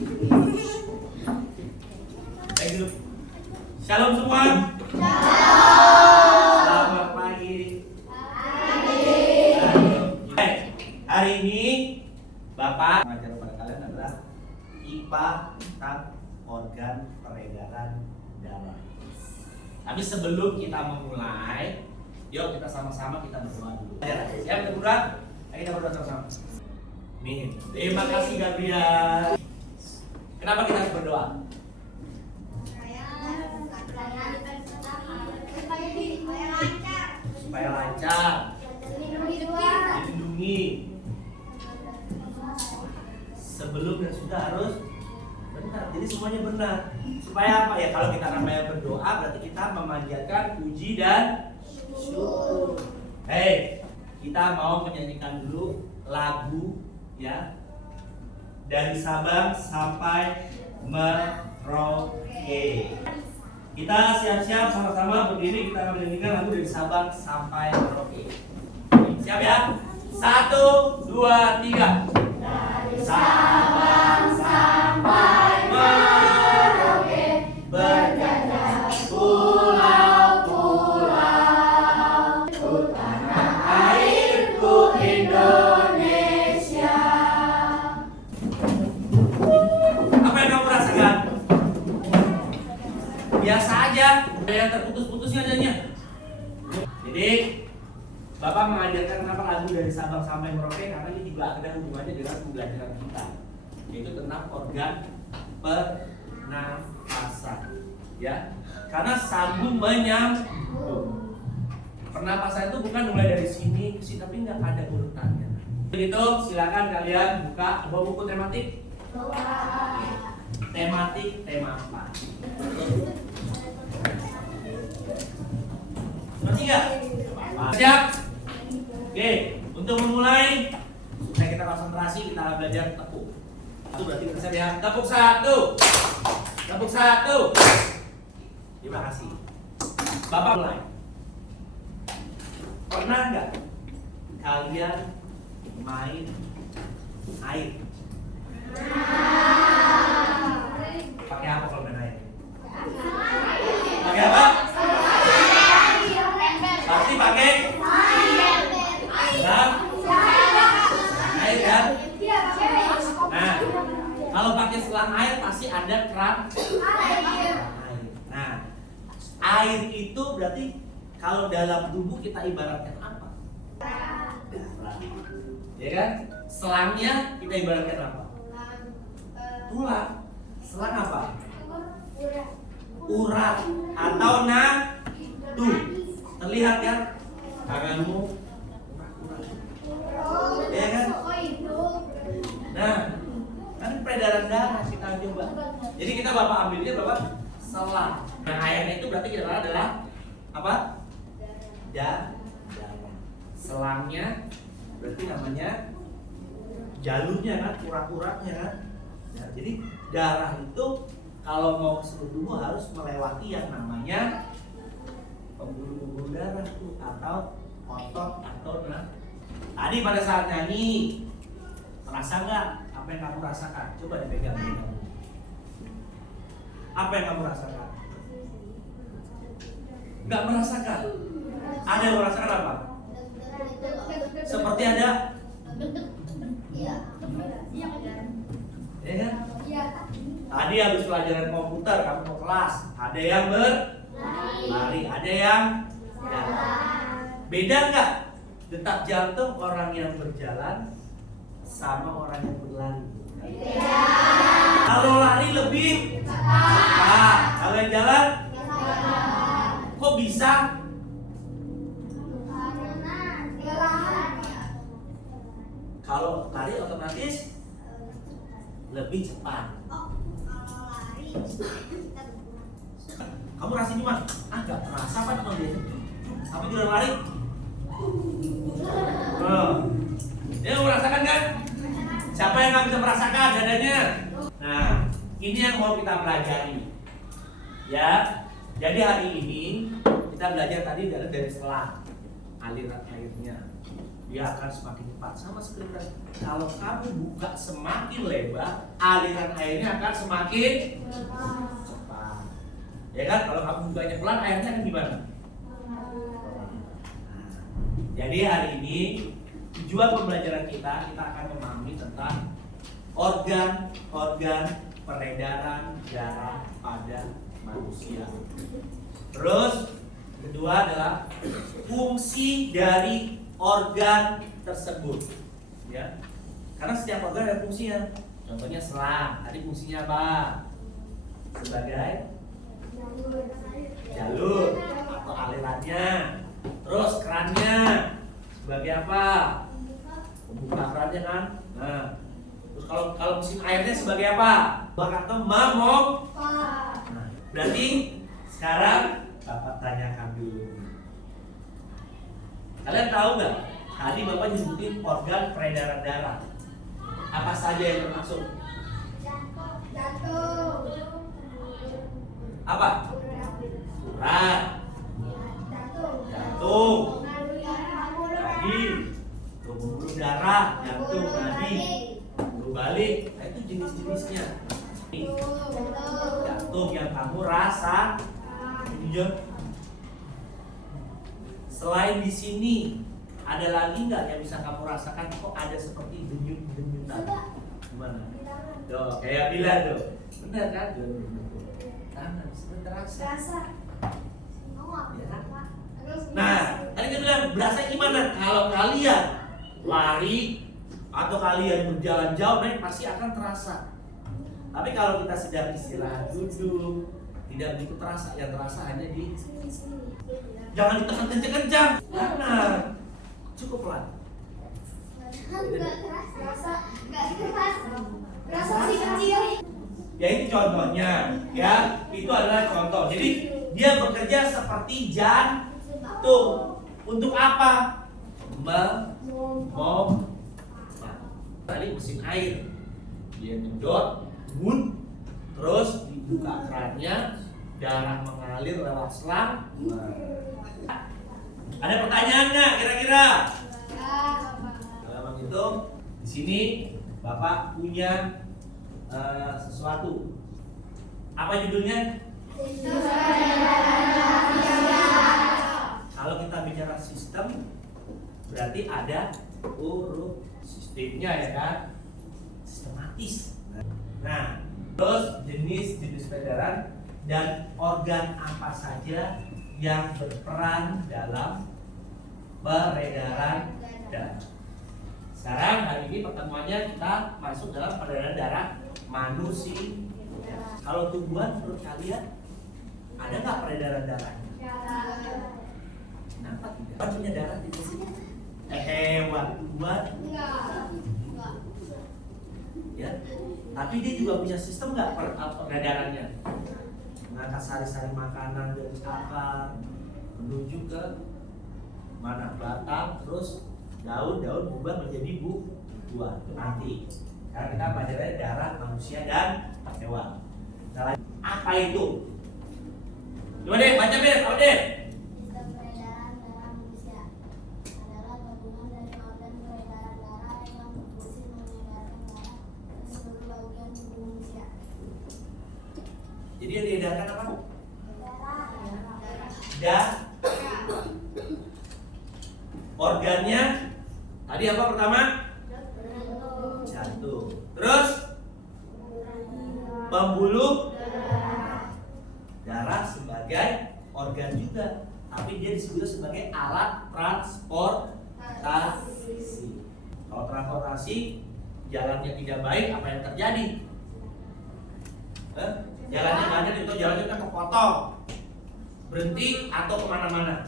Ayo. Shalom semua. Selamat pagi. Hari ini Bapak mengajar pada kalian adalah IPA tentang organ peredaran darah. Tapi sebelum kita memulai, yuk kita sama-sama kita berdoa dulu. Siap kita berdoa? Ayo kita berdoa sama-sama. Amin. Terima kasih Gabriel. Kenapa kita harus berdoa? Supaya lancar, dilindungi. Sebelum dan sudah harus benar. Jadi semuanya benar. Supaya apa ya? Kalau kita namanya berdoa, berarti kita memanjatkan puji dan syukur. Hei, kita mau menyanyikan dulu lagu ya, dari Sabang sampai Merauke. Kita siap-siap sama-sama berdiri, kita akan menyanyikan lagu dari Sabang sampai Merauke. Siap ya? 1, 2, 3. Dari Sabang sampai Merauke, berjajar pulau-pulau, ku tanah airku Indonesia. Apa yang kamu rasakan? Biasa aja, ada yang terputus-putusnya adanya. Jadi Bapak mengajarkan kenapa lagu dari Sabang sampai Merauke, karena ini juga ada hubungannya dengan pembelajaran kita, yaitu tentang organ pernafasan, ya. Karena sambung menyambung. Pernapasan itu bukan mulai dari sini ke sini, tapi nggak ada urutannya. Begitu, silakan kalian buka buku tematik. Tematik tema apa? Ngerti nggak? Siap? Oke, untuk memulai supaya kita konsentrasi, kita akan belajar tepuk. Itu berarti kita siap ya. Tepuk 1. Tepuk 1. Terima kasih. Bapak mulai. Pernah nggak kalian main air? Pakai apa kalau main air? Pakai apa? Pasti pakai air kan? Nah, kalau pakai selang air pasti ada keran air. Nah, air itu berarti kalau dalam tubuh kita ibaratkan apa? Ya kan? Selangnya kita ibaratkan apa? Tulang. Selang apa? Urat atau nadu. Terlihat kan? Tanganmu urat-urat. Ya kan? Nah, kan peredaran darah kita coba. Jadi kita Bapak ambilnya Bapak selang. Nah, airnya itu berarti kita adalah apa? Darah. Selangnya berarti namanya jalurnya kan, urat-uratnya kan. Nah, jadi darah itu kalau mau ke seluruh tubuh harus melewati yang namanya pembuluh-pembuluh darah tuh, atau otot atau tadi pada saat nyanyi merasa nggak apa yang kamu rasakan? Coba dipegang. Apa yang kamu rasakan? Nggak merasakan? Ada yang merasakan apa? Seperti ada? Ya kan? Tadi habis pelajaran komputer kamu mau kelas, ada yang berlari, ada yang jalan. Beda nggak detak jantung orang yang berjalan sama orang yang berlari? Beda. Kalau lari lebih cepat, kalau yang jalan kok bisa? Kalau lari otomatis lebih cepat. Kamu rasain cuma agak terasa apa kalau dia? Apa juga lari? Dia merasakan kan? Siapa yang nggak bisa merasakan dadanya? Nah, ini yang mau kita pelajari. Ya, jadi hari ini kita belajar tadi dari selang aliran airnya. dia akan semakin cepat. Sama seperti tadi. Kalau kamu buka semakin lebar, aliran airnya akan semakin cepat. Ya kan? Kalau kamu bukanya pelan, airnya akan gimana? Jadi hari ini tujuan pembelajaran kita akan memahami tentang organ-organ peredaran darah pada manusia. Terus kedua adalah fungsi dari organ tersebut, ya. Karena setiap organ ada fungsinya. Contohnya selang, tadi fungsinya apa? Sebagai jalur atau alirannya. Terus kerannya sebagai apa? Pembuka kerannya kan. Nah, terus kalau mesin airnya sebagai apa? Atau memompa. Nah, berarti sekarang Bapak tanyakan dulu. Kalian tahu nggak? Tadi Bapak nyebutin organ peredaran darah. Apa saja yang termasuk? Jantung. Apa? Urat. Jantung. Nadi. Pembuluh darah. Jantung. Nadi. Pembuluh balik. Nah, itu jenis-jenisnya. Jantung yang kamu rasa. Selain di sini, ada lagi nggak yang bisa kamu rasakan? Kok ada seperti denyut-denyutan? Gimana? Tuh, kayak Bila tuh. Benar kan? Tangan, terasa. Ya. Nah, tadi kita bilang berasa gimana? Kalau kalian lari atau kalian berjalan jauh, naik pasti akan terasa. Tapi kalau kita sedang istirahat duduk, tidak begitu terasa. Yang terasa hanya di jangan ditekan kencang-kencang. Benar. Cukup pelan. Rasa sih kecil. Ya itu contohnya, ya itu adalah contoh. Jadi dia bekerja seperti jantung. Untuk apa? Memompa. Tadi mesin air, dia nyedot, terus dibuka kerannya, darah mengalir lewat selang. Ada pertanyaan nggak kira-kira? Kalau begitu, di sini Bapak punya sesuatu. Apa judulnya? Kalau kita bicara sistem, berarti ada urut sistemnya, ya kan? Sistematis. Nah, terus jenis peredaran dan organ apa saja yang berperan dalam peredaran darah. Sekarang hari ini pertemuannya kita masuk dalam peredaran darah manusia. Kalau tumbuhan menurut kalian ada nggak peredaran darahnya? Kenapa tidak? Kan punya darah di sini. Hewan tumbuhan? Ya, tapi dia juga punya sistem nggak peredarannya? Mengangkat sari-sari makanan dari akar menuju ke mana batang, terus daun berubah menjadi buah. Itu nanti. Karena kita pelajari darah manusia dan hewan. Nah, apa itu? Coba deh, baca deh, apa deh? Sistem peredaran darah manusia adalah gabungan dari organ peredaran darah yang berfungsi mengedarkan darah ke seluruh bagian tubuh manusia. Jadi yang diedarkan apa? Darah. Organnya tadi apa pertama? Jantung. Terus pembuluh darah sebagai organ juga, tapi dia disebut sebagai alat transportasi. Kalau transportasi jalannya tidak baik, apa yang terjadi? Jalannya macet itu jalannya kan kepotong, berhenti atau kemana-mana?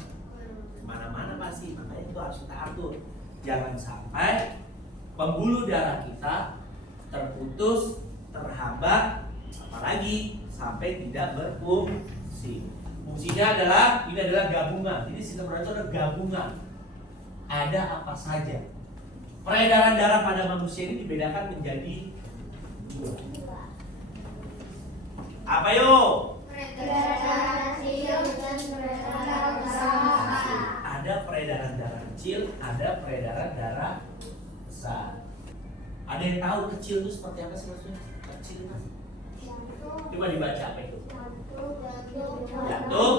Kemana-mana pasti, makanya itu harus kita atur. Jangan sampai pembuluh darah kita terputus, terhambat, apalagi sampai tidak berfungsi. Fungsinya adalah, ini adalah gabungan. Jadi sistem peredaran itu adalah gabungan. Ada apa saja. Peredaran darah pada manusia ini dibedakan menjadi dua. Apa yuk? Peredaran darah kecil dan peredaran darah besar. Ada peredaran darah kecil, ada ada peredaran darah besar. Ada yang tahu kecil itu seperti apa sih maksudnya? Kecil itu coba dibaca apa itu? Jantung,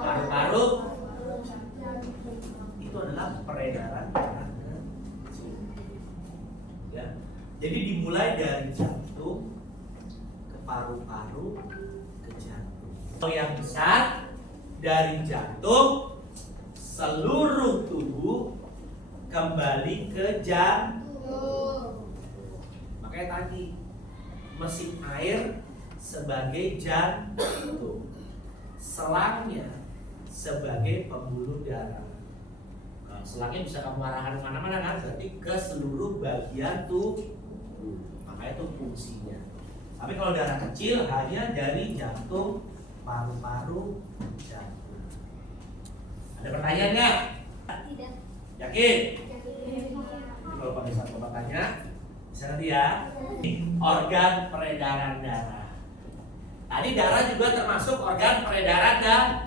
paru-paru, itu adalah peredaran darah kecil. Ya. Jadi dimulai dari jantung ke paru-paru ke jantung. Kalau yang besar dari jantung seluruh tubuh kembali ke jantung. Makanya tadi mesin air sebagai jantung, selangnya sebagai pembuluh darah. Nah, selangnya bisa kamu arahkan kemana-mana kan, berarti ke seluruh bagian tubuh. Makanya itu fungsinya. Tapi kalau darah kecil hanya dari jantung, paru-paru, jantung. Ada pertanyaan nggak? Tidak. Yakin? Kalau pada saat bapak tanya, bisa nanti ya. Organ peredaran darah. Tadi darah juga termasuk organ peredaran darah,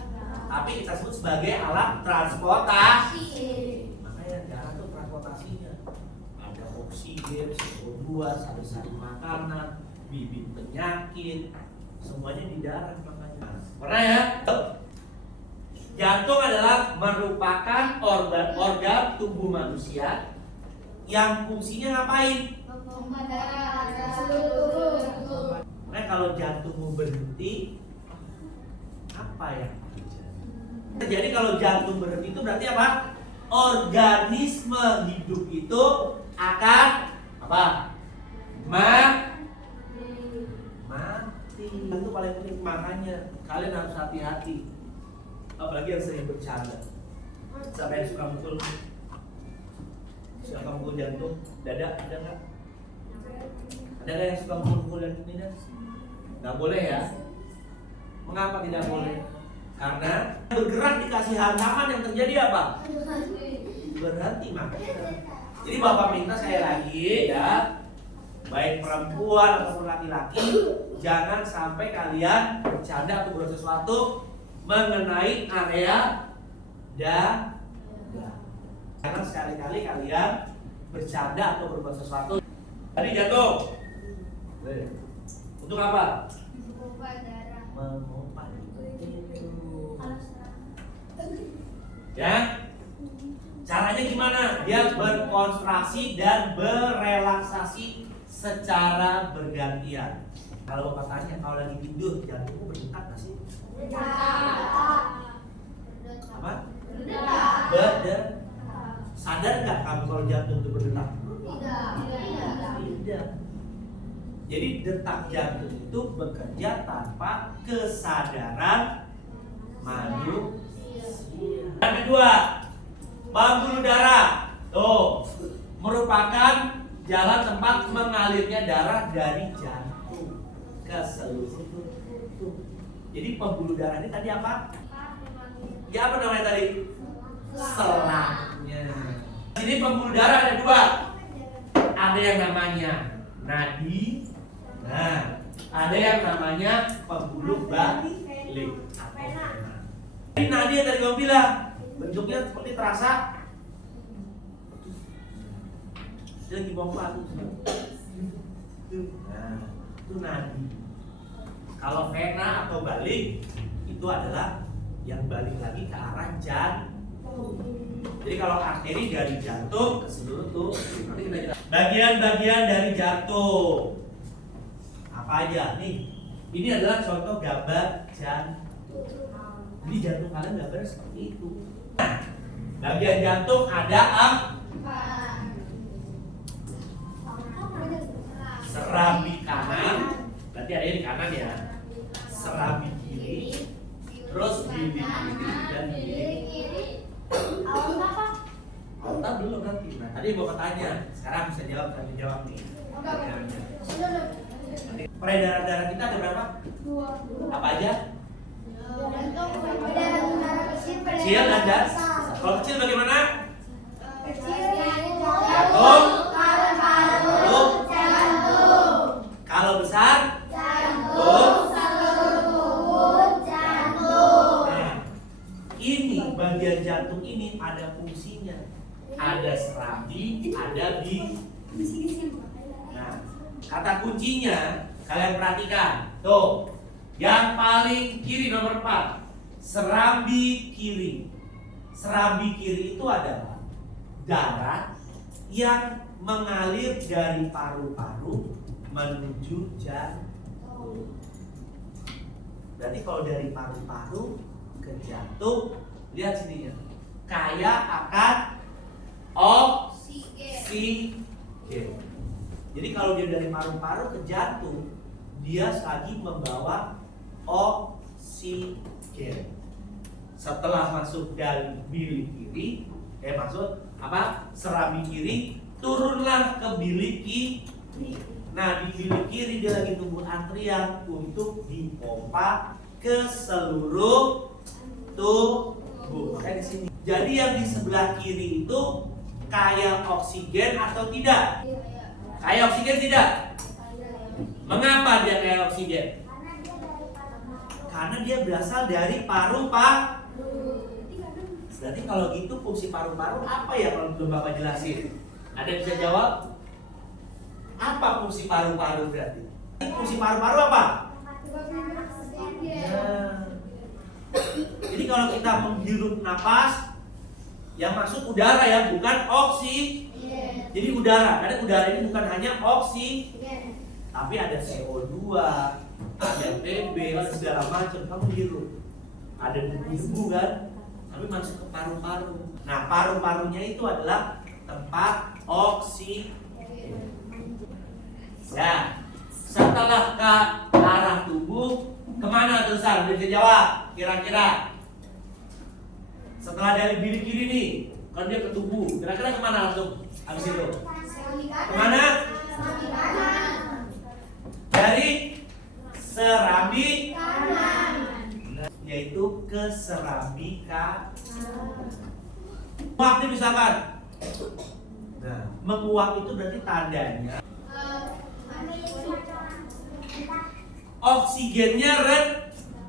tapi kita sebut sebagai alat transportasi. Makanya darah itu transportasinya ada oksigen, CO2, sari-sari makanan, bibit penyakit, semuanya di darah makanya. Pernah ya? Jantung adalah merupakan organ tubuh manusia yang fungsinya ngapain? Makanya kalau jantungmu berhenti, apa yang terjadi? Jadi kalau jantung berhenti itu berarti apa? Organisme hidup itu akan apa? Mati. Itu paling penting, makanya kalian harus hati-hati. Apalagi yang sering bercanda. Siapa yang suka mukul? Suka mukul jantung? Dada ada nggak? Ada nggak yang suka mukul jantung ini? Nggak boleh ya. Mengapa tidak boleh? Karena bergerak dikasih hantaman yang terjadi apa? Berhenti mati. Jadi bapak minta sekali lagi ya, baik perempuan ataupun laki-laki, jangan sampai kalian bercanda atau berbuat sesuatu mengenai area dada. Jangan sekali-kali kalian bercanda atau berbuat sesuatu. Tadi jatuh. Untuk apa? Memompa itu. Ya. Caranya gimana? Dia berkontraksi dan berelaksasi secara bergantian. Kalau bapak tanya, kalau lagi tidur jantungmu berdetak nggak sih? Apa? Berdetak. Sadar nggak kamu kalau jantung itu berdetak? Tidak. Jadi detak jantung itu bekerja tanpa kesadaran manusia. Yang kedua, pembuluh darah. Tuh, merupakan jalan tempat mengalirnya darah dari jantung ke seluruh tubuh. Jadi pembuluh darah ini tadi apa? Ya apa namanya tadi? Selangnya. Ini pembuluh darah ada dua. Ada yang namanya nadi. Nah, ada yang namanya pembuluh balik. Ini nadi yang tadi kamu bilang, bentuknya seperti terasa. Dia lagi pompa tuh. Nah, itu nadi. Kalau vena atau balik itu adalah yang balik lagi ke arah jantung. Jadi kalau arteri dari jantung ke seluruh tubuh. Bagian-bagian dari jantung apa aja nih? Ini adalah contoh gambar jantung. Jadi jantung kalian gambarnya seperti itu. Bagian jantung ada serambi kanan, berarti ada di kanan ya. Serambi kiri, terus bibir kiri dan bibir kiri. Aorta belum nanti. Nah, tadi bapak tanya, sekarang bisa jawab, tadi jawab nih. Peredaran darah kita ada berapa? Apa aja? Kecil dan besar. Kalau kecil bagaimana? Jantung. Kalau besar? Jantung. Nah, ini bagian jantung ini ada fungsinya. ada serambi, ada bilik. Nah, kata kuncinya kalian perhatikan. Tuh, yang paling kiri nomor 4, serambi kiri. Serambi kiri itu adalah darah yang mengalir dari paru-paru menuju jantung. Berarti kalau dari paru-paru ke jantung, lihat sininya, kaya akan oksigen. Jadi kalau dia dari paru-paru ke jantung, dia lagi membawa oksigen. Setelah masuk dari bilik kiri, serambi kiri, turunlah ke bilik kiri. Nah, di bilik kiri dia lagi tunggu antrian untuk dipompa ke seluruh tubuh. Makanya di sini. Jadi yang di sebelah kiri itu kaya oksigen atau tidak? Kaya oksigen tidak? Mengapa dia kaya oksigen? Karena dia berasal dari paru-paru. Berarti kalau gitu fungsi paru-paru apa ya kalau belum Bapak jelasin? Ada yang bisa jawab? Apa fungsi paru-paru berarti? Fungsi paru-paru apa? Nah, jadi kalau kita menghirup napas, yang masuk udara ya, bukan oksigen. Jadi udara, karena udara ini bukan hanya oksigen, tapi ada CO2, ada TB, ada segala macam. Kamu hirup, ada debu-debu kan, tapi masuk ke paru-paru. Nah, paru-parunya itu adalah tempat oksigen. Ya, setelah ke arah tubuh, kemana terusan? Bisa jawab, kira-kira. Setelah dari bilik kiri nih, kalau dia ke tubuh, kira-kira kemana langsung? Habis itu kemana? Dari serambi kanan, yaitu ke serambi kanan. Waktu misalkan, nah, menguap itu berarti tandanya oksigennya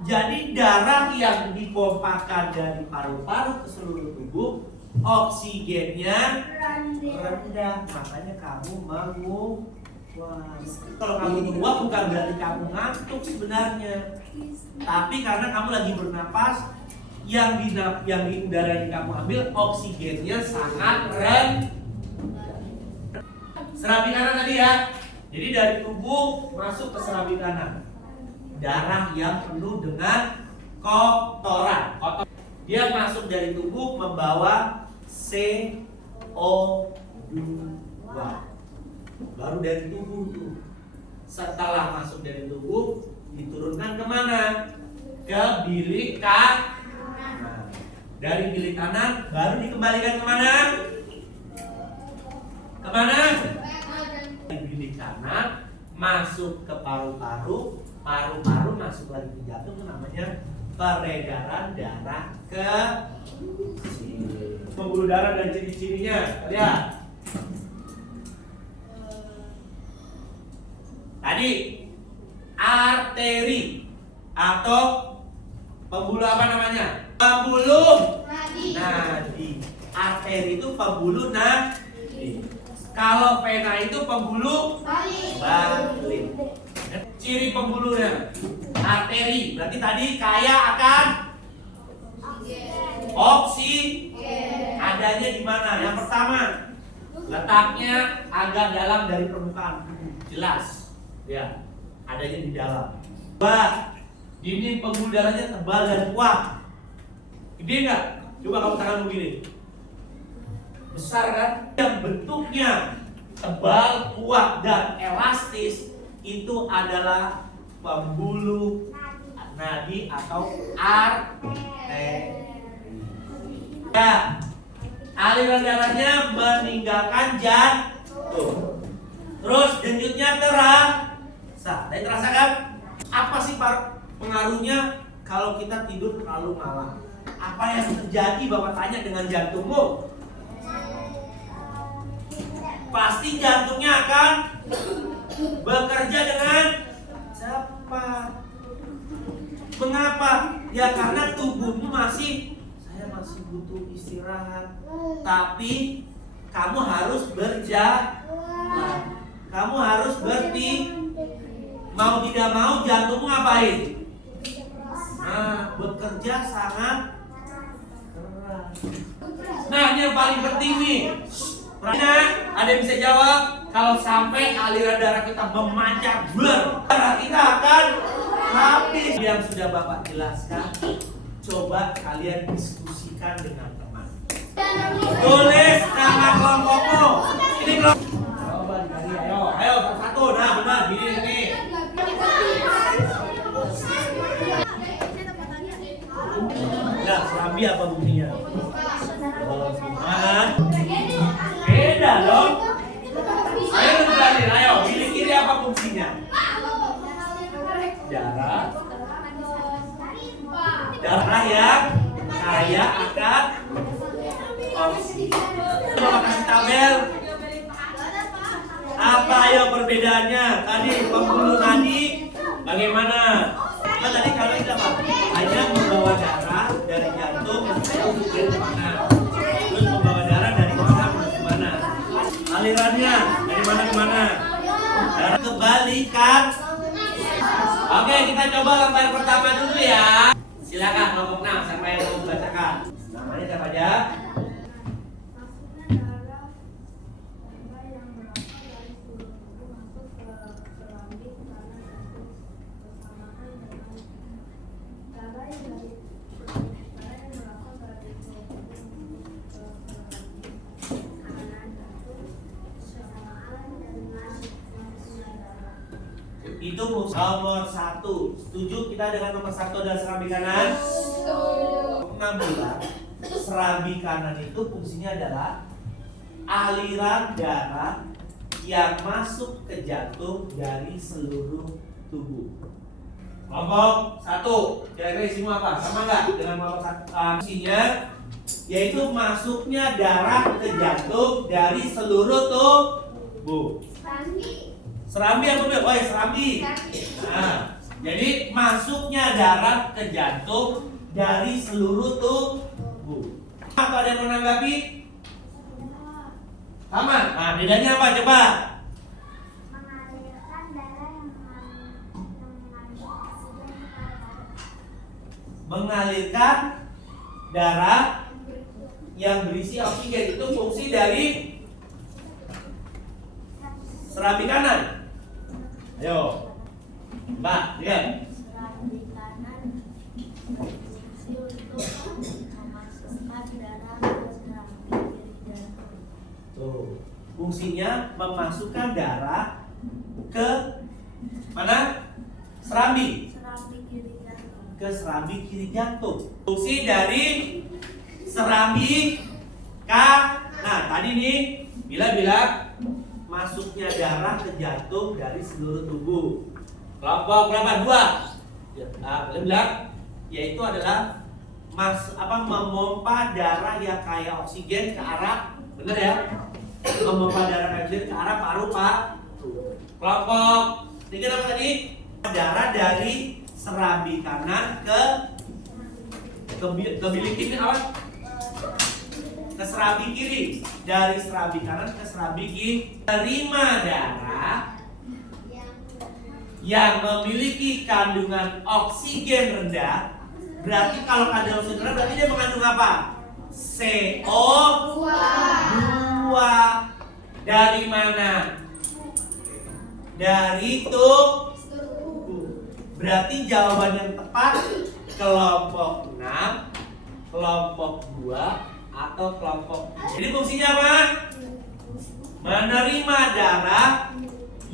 jadi darah yang dipompakan dari paru-paru ke seluruh tubuh, oksigennya rendah. Makanya kamu menguap. Kalau kamu menguap bukan berarti kamu ngantuk sebenarnya, tapi karena kamu lagi bernapas, yang di udara yang kamu ambil oksigennya sangat rendah. Serambi kanan tadi ya. Jadi dari tubuh masuk ke serambi kanan. Darah yang penuh dengan kotoran. Dia masuk dari tubuh membawa CO2. Baru dari tubuh tuh. Setelah masuk dari tubuh, diturunkan kemana? Ke bilik kanan. Nah, dari bilik kanan baru dikembalikan kemana? Kemana? Dari bilik kanan masuk ke paru-paru. Paru-paru masuk lagi ke jantung, itu namanya peredaran darah ke sini. Pembuluh darah dan ciri-cirinya, lihat. Tadi arteri atau pembuluh apa namanya? Pembuluh nadi. Arteri itu pembuluh nadi. Kalau vena itu pembuluh balik. Ciri pembuluhnya arteri, berarti tadi kaya akan oksigen. Adanya di mana? Yang pertama, letaknya agak dalam dari permukaan tubuh, jelas. Ya, adanya di dalam. Dinding pembuluh darahnya tebal dan kuat. Gede nggak? Coba kamu tangan begini. Besar kan? Yang bentuknya tebal, kuat dan elastis itu adalah pembuluh nadi atau arteri. Ya, aliran darahnya meninggalkan jantung. Terus denyutnya terasa. Terasa kan? Apa sih pengaruhnya kalau kita tidur terlalu malam? Apa yang terjadi Bapak tanya dengan jantungmu? Pasti jantungnya akan bekerja dengan cepat. Mengapa? Ya karena tubuhmu saya masih butuh istirahat. Tapi kamu harus berjalan. Kamu harus mau tidak mau jantungmu ngapain? Nah, bekerja sangat keras. Nah, ini yang paling penting nih. Nah, ada yang bisa jawab? Kalau sampai aliran darah kita memancar, darah kita akan habis. Yang sudah Bapak jelaskan, coba kalian diskusikan dengan teman. Tulis nama kelompokmu. Ini kelompok. Ayo satu. Nah, benar gini nih. Nah, serambi apa buktinya? Beda dong. Ayo berani, ayo pilih kiri apa fungsinya? Darah yang kaya akan oksigen. Coba kasih tabel. Apa ayo perbedaannya? Tadi pembuluh nadi bagaimana? Nah, tadi kalau kita hanya membawa darah dari jantung ke mana? Terus membawa darah dari mana ke mana? Alirannya dari mana ke mana? Darah kebalikan. Oke, kita coba gambar pertama dulu ya. Silakan kelompok 6 sampai yang mau bacakan. Namanya siapa aja? Itu nomor 1. Setuju kita dengan nomor 1 adalah serambi kanan? Setuju. 6 bulan. Serambi kanan itu fungsinya adalah aliran darah yang masuk ke jantung dari seluruh tubuh. Kelompok 1, kira-kira isimu apa? Sama nggak dengan kelompok 1? Fungsinya yaitu masuknya darah ke jantung dari seluruh tubuh. Serambi apa belum? Oh ya serambi. Nah, jadi masuknya darah ke jantung dari seluruh tubuh. Apa ada yang menanggapi? Sama. Nah, bedanya apa? Coba. Mengalirkan darah yang berisi oksigen itu fungsi dari serambi kanan. Ayo, Mbak, lihat. Serambi kanan fungsi untuk memasukkan darah ke serambi kiri jantung. Tuh, fungsinya memasukkan darah ke mana? Serambi. Serambi kiri jantung. Ke serambi kiri jantung. Fungsi dari serambi kanan. Nah, tadi nih bilang masuknya darah ke jantung dari seluruh tubuh. Kelompok berapa? 2. Bilang yaitu adalah memompa darah yang kaya oksigen ke arah, benar ya? Memompa darah oksigen ke arah paru-paru. Kelompok 3 apa tadi? Darah dari serambi kanan ke bilik kiri apa? Ke serambi kiri, dari serambi kanan ke serambi kiri, terima darah yang memiliki kandungan oksigen rendah. Berarti kalau kandungan oksigen rendah berarti dia mengandung apa? CO2. Dari mana? Dari tubuh. Berarti jawaban yang tepat kelompok 6, kelompok 2 atau kelompok 3. Jadi fungsinya apa? Menerima darah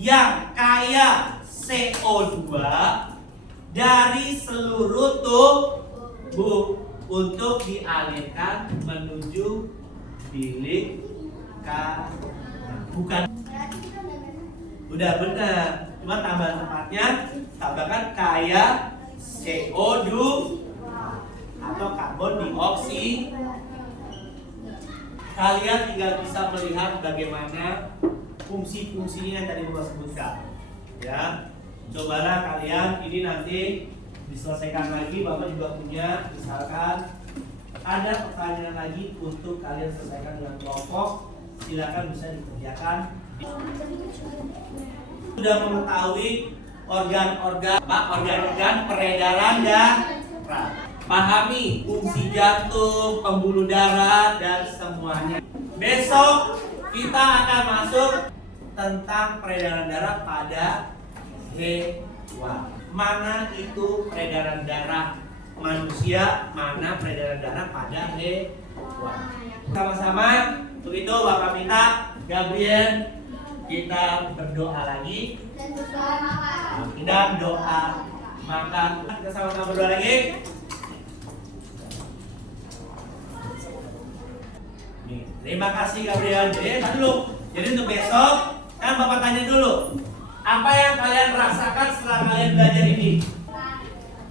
yang kaya CO2 dari seluruh tubuh untuk dialirkan menuju bilik kanan. Bukan. Udah benar. Cuma tambahan tepatnya tambahkan kaya CO2 atau karbon dioksida. Kalian tinggal bisa melihat bagaimana fungsi-fungsinya yang tadi Bapak sebutkan. Ya, cobalah kalian ini nanti diselesaikan lagi. Bapak juga punya, misalkan ada pertanyaan lagi untuk kalian selesaikan dengan kelompok silakan bisa dikerjakan. Sudah mengetahui organ-organ peredaran darah. Pahami fungsi jantung, pembuluh darah, dan semuanya. Besok kita akan masuk tentang peredaran darah pada hewan. Mana itu peredaran darah manusia, mana peredaran darah pada hewan. Sama-sama, untuk itu Bapak minta Gabriel kita berdoa lagi. Dan doa makan. Kita sama-sama berdoa lagi. Nih, terima kasih Gabriel. Jadi untuk besok kan Bapak tanya dulu, apa yang kalian rasakan setelah kalian belajar ini?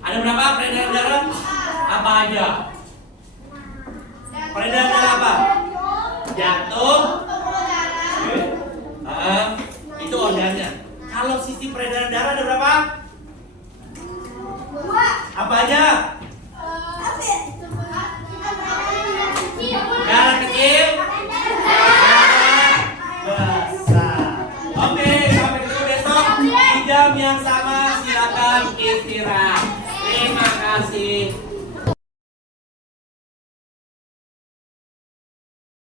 Ada berapa peredaran darah? Apa aja? Peredaran darah apa? Jantung. Itu organnya. Kalau sisi peredaran darah ada berapa? Apa aja? Darah kecil, darah besar. Oke, sampai ketemu besok di jam yang sama. Silakan istirahat. Terima kasih.